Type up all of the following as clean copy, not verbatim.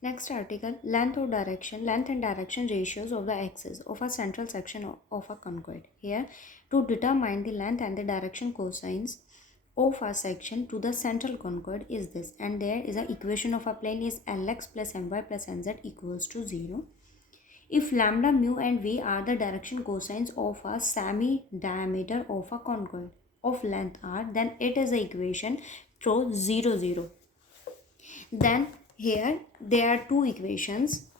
Next article, length and direction ratios of the axis of a central section of a conchoid. Here, to determine the length and the direction cosines of a section to the central conchoid is this, and there is a equation of a plane is Lx plus My plus Nz equals to 0. If lambda, mu and v are the direction cosines of a semi-diameter of a conchoid of length r, then it is the equation through 0, 0. Then here there are two equations,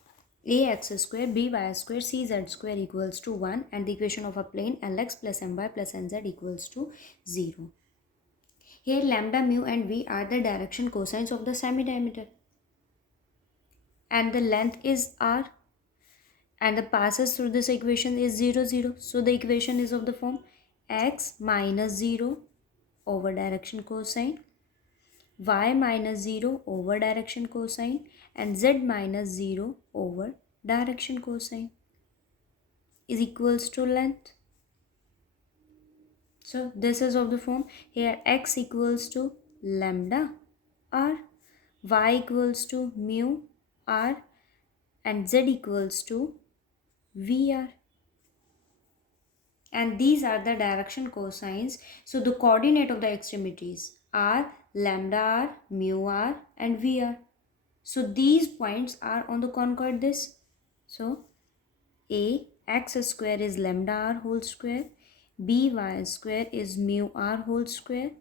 ax square by square cz square equals to 1, and the equation of a plane Lx plus My plus Nz equals to 0. Here lambda, mu and v are the direction cosines of the semi-diameter, and the length is r, and the passes through this equation is 0, 0. So the equation is of the form x minus 0 over direction cosine, y minus 0 over direction cosine, and z minus 0 over direction cosine is equals to length. So this is of the form, here x equals to lambda r, y equals to mu r, and z equals to vr. And these are the direction cosines. So the coordinate of the extremities are lambda r, mu r, and vr. So these points are on the conchoid this. So a x square is lambda r whole square, b y square is mu r whole square,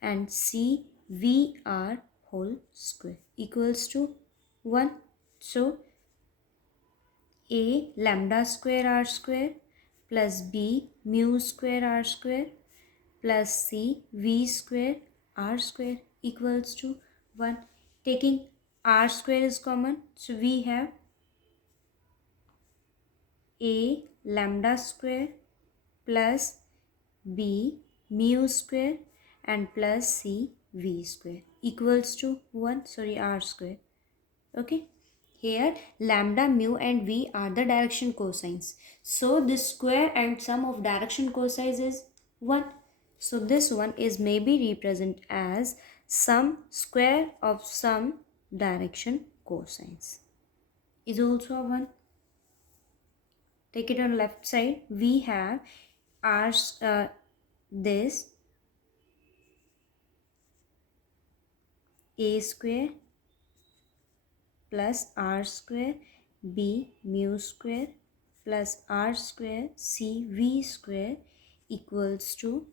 and c v r whole square equals to 1. So a lambda square r square plus b mu square r square plus c v square r square equals to 1. Taking r square is common, so we have a lambda square plus b mu square and plus c v square equals to 1, r square. Okay, here lambda, mu and v are the direction cosines, so this square and sum of direction cosines is 1. So this one is maybe represented as sum square of some direction cosines is also a 1. Take it on left side, we have r this a square plus r square b mu square plus r square c v square equals to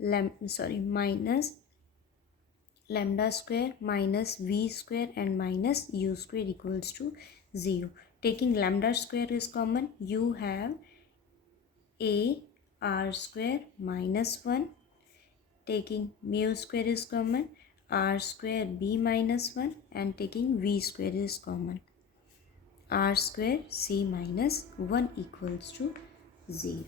minus lambda square minus v square and minus u square equals to 0. Taking lambda square is common, you have a r square minus 1. Taking mu square is common, r square b minus 1, and taking v square is common, r square c minus 1 equals to 0.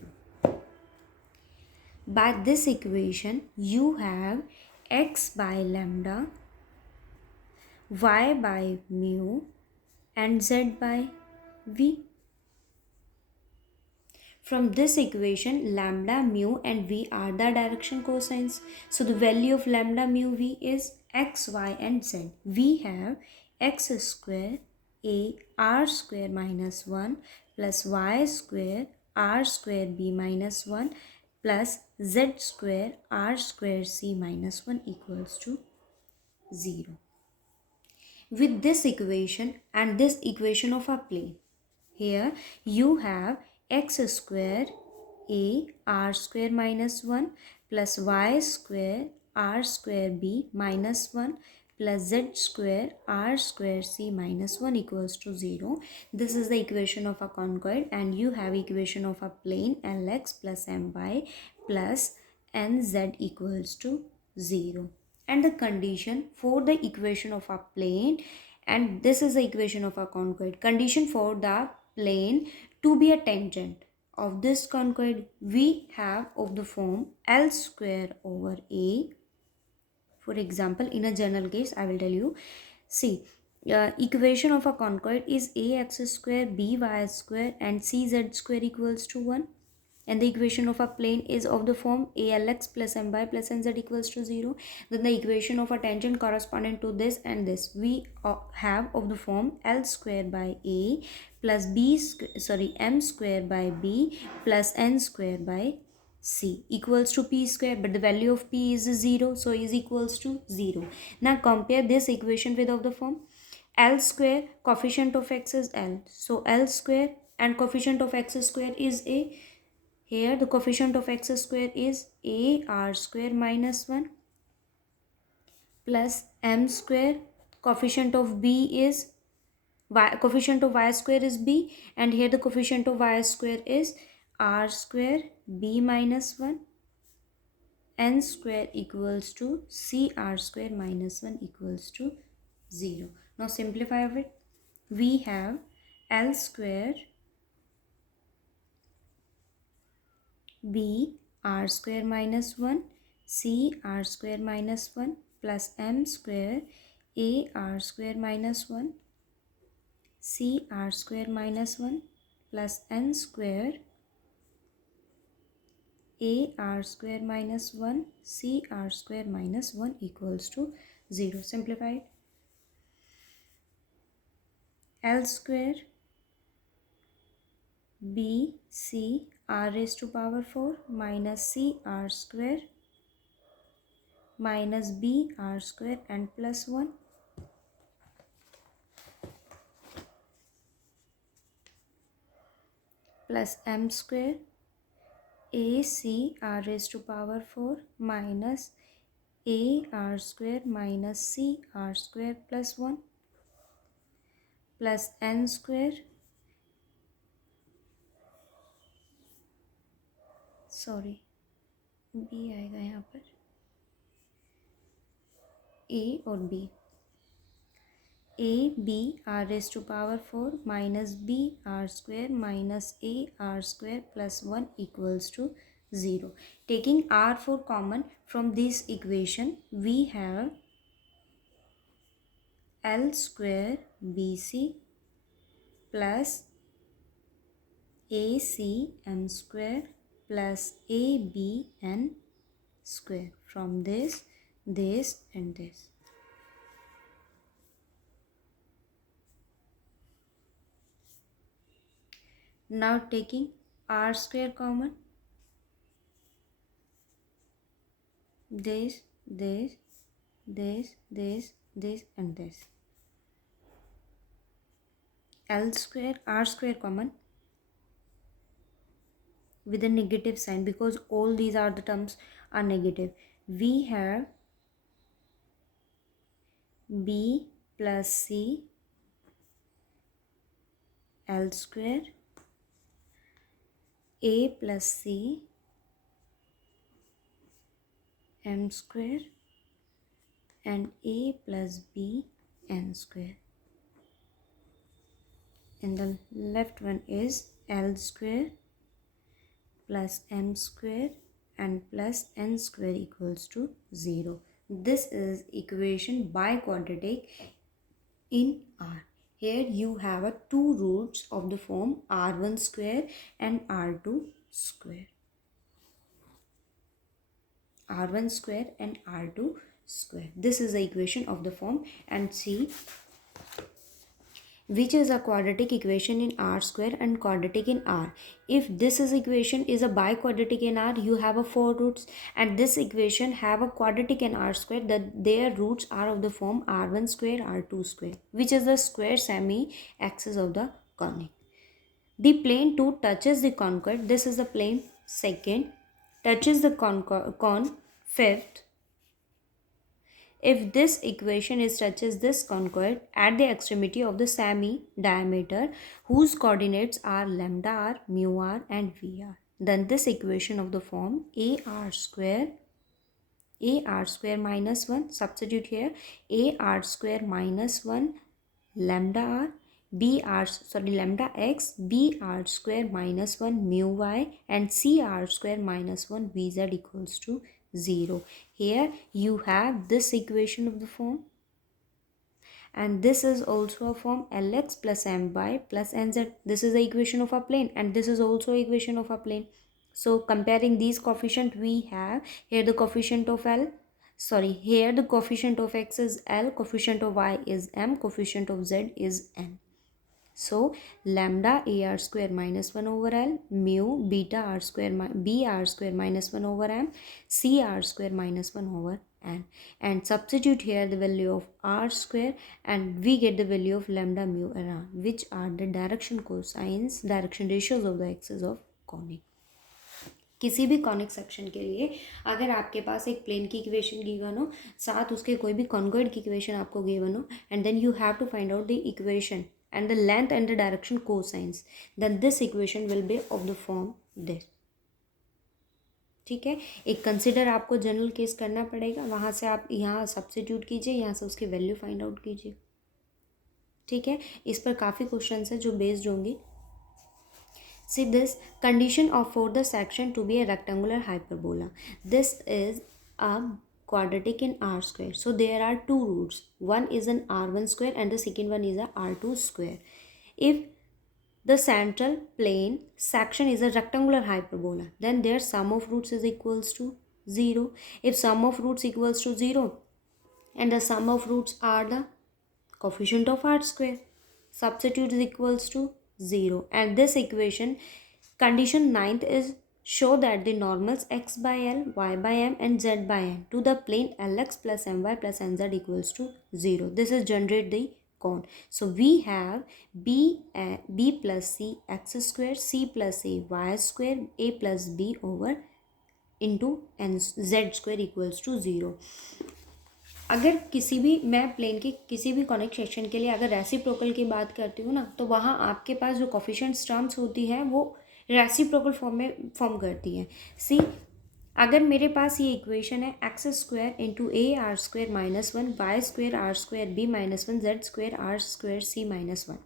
By this equation, you have x by lambda, y by mu, and z by v. From this equation, lambda, mu and v are the direction cosines. So the value of lambda, mu, v is x, y and z. We have x square a r square minus 1 plus y square r square b minus 1 plus z square r square c minus 1 equals to 0. With this equation and this equation of a plane, here you have x square a r square minus 1 plus y square r square b minus 1 plus z square r square c minus 1 equals to 0. This is the equation of a conchoid, and you have equation of a plane Lx plus My plus Nz equals to 0. And the condition for the equation of a plane, and this is the equation of a conchoid. Condition for the plane to be a tangent of this conchoid, we have of the form L square over A. For example, in a general case, I will tell you, see, equation of a conchoid is ax square by square and cz square equals to 1. and the equation of a plane is of the form ALX plus my plus nz equals to 0, then the equation of a tangent corresponding to this and this we have of the form L square by A plus m square by B plus n square by C equals to P square, but the value of P is 0, so is equals to 0. Now compare this equation with of the form L square, coefficient of x is L, so L square and coefficient of x square is A. Here the coefficient of x square is a r square minus 1 plus m square. Coefficient of b is y, coefficient of y square is b, and here the coefficient of y square is r square b minus 1 n square equals to c r square minus 1 equals to 0. Now simplify it. We have L square b r square minus 1 c r square minus 1 plus m square a r square minus 1 c r square minus 1 plus n square a r square minus 1 c r square minus 1 equals to 0. Simplified. L square b c r raised to power 4 minus c r square minus b r square and plus 1 plus m square a c r raised to power 4 minus a r square minus c r square plus 1 plus n square b आएगा यहाँ पर a और b a b r raised to power 4 minus b r square minus a r square plus 1 equals to 0. Taking r4 common from this equation, we have L square bc plus ac m square plus abn square. From this and this. Now taking r square common, this and this. L square r square common with a negative sign because all these are the terms are negative. We have b plus c L square a plus c m square and a plus b n square. And the left one is L square plus m square and plus n square equals to 0. This is equation biquadratic in R. Here you have a two roots of the form r1 square and r2 square. r1 square and r2 square. This is the equation of the form, and see which is a quadratic equation in R square and quadratic in R. If this is equation is a biquadratic in R, you have a 4 roots, and this equation have a quadratic in R square, that their roots are of the form R1 square, R2 square, which is the square semi-axis of the conic. The plane 2 touches the conchoid. This is the plane second, touches the con fifth. If this equation is touches this conchoid at the extremity of the semi-diameter whose coordinates are lambda r, mu r and v r, then this equation of the form ar square minus 1, substitute here, ar square minus 1 lambda r lambda x br square minus 1 mu y and cr square minus 1 vz equals to 0. Here you have this equation of the form, and this is also a form Lx plus my plus nz. This is the equation of a plane, and this is also equation of a plane. So comparing these coefficient, we have here the coefficient of L, sorry, here the coefficient of X is L, coefficient of Y is M, coefficient of Z is N. So lambda AR square minus 1 over L, mu beta R square B R square minus 1 over M, C R square minus 1 over N. And substitute here the value of R square and we get the value of lambda mu and R, which are the direction cosines, direction ratios of the axis of conic. किसी भी conic section के लिए अगर आपके पास एक plane की equation given हो, साथ उसके कोई भी कॉन्गॉइड की इक्वेशन आपको गिवन हो, and then you have to find out the equation and the length and the direction cosines, then this equation will be of the form this. ठीक है, एक कंसिडर आपको जनरल केस करना पड़ेगा, वहाँ से आप यहाँ सब्स्टिट्यूट कीजिए, यहाँ से उसकी वैल्यू फाइंड आउट कीजिए. ठीक है, इस पर काफ़ी क्वेश्चंस हैं जो बेस्ड होंगे. See this condition of for the section to be a rectangular hyperbola. This is a quadratic in R square. So there are two roots. One is an R1 square and the second one is a R2 square. If the central plane section is a rectangular hyperbola, then their sum of roots is equals to 0. If sum of roots equals to 0 and the sum of roots are the coefficient of R square, substitute is equals to 0. And this equation, condition 9th is show that the normals x by L, y by M and z by N to the plane Lx plus My plus Nz equals to 0. This is generate the cone. So we have b plus c x square, c plus a y square, a plus b over into n z square equals to 0. अगर किसी भी मैं plane के किसी भी conic section के लिए अगर रेसिप्रोकल की बात करती हूँ ना, तो वहाँ आपके पास जो कोफिशिएंट्स टर्म्स होती हैं वो रेसिप्रोकल फॉर्म में फॉर्म करती हैं. सी, अगर मेरे पास ये इक्वेशन है x square into a r square minus 1, y square r square b minus 1, z square r square c minus 1,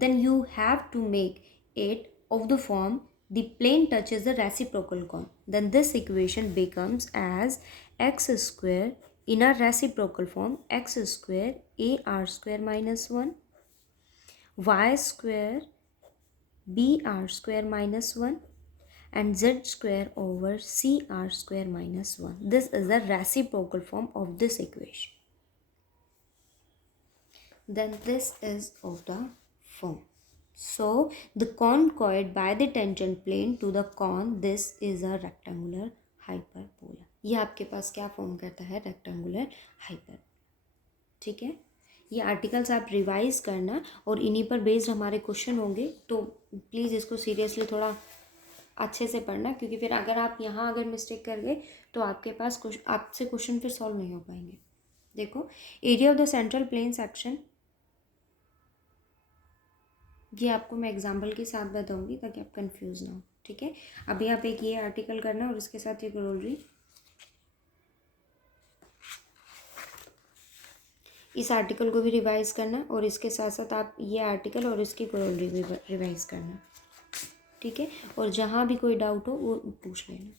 then you have to make it of the form the plane touches the reciprocal cone. Then this equation becomes as x square in a reciprocal form, x square a r square minus 1, y square b r square minus 1 and z square over c r square minus 1. This is the reciprocal form of this equation. Then this is of the form. So the conchoid by the tangent plane to the cone, this is a rectangular hyperbola. ये आपके पास क्या form करता है? Rectangular hyper. ठीक है, ये articles आप revise करना और इन्हीं पर बेस्ड हमारे क्वेश्चन होंगे, तो प्लीज़ इसको सीरियसली थोड़ा अच्छे से पढ़ना, क्योंकि फिर अगर आप यहाँ अगर मिस्टेक कर गए तो आपके पास आपसे क्वेश्चन फिर सॉल्व नहीं हो पाएंगे. देखो, area of the central plane section, ये आपको मैं एग्जाम्पल के साथ बताऊंगी ताकि आप कंफ्यूज ना हो. ठीक है, अभी आप एक ये आर्टिकल करना और उसके साथ ये क्रोलरी, इस आर्टिकल को भी रिवाइज करना और इसके साथ साथ आप ये आर्टिकल और इसकी क्रोलरी भी रिवाइज करना. ठीक है, और जहाँ भी कोई डाउट हो वो पूछ लेना.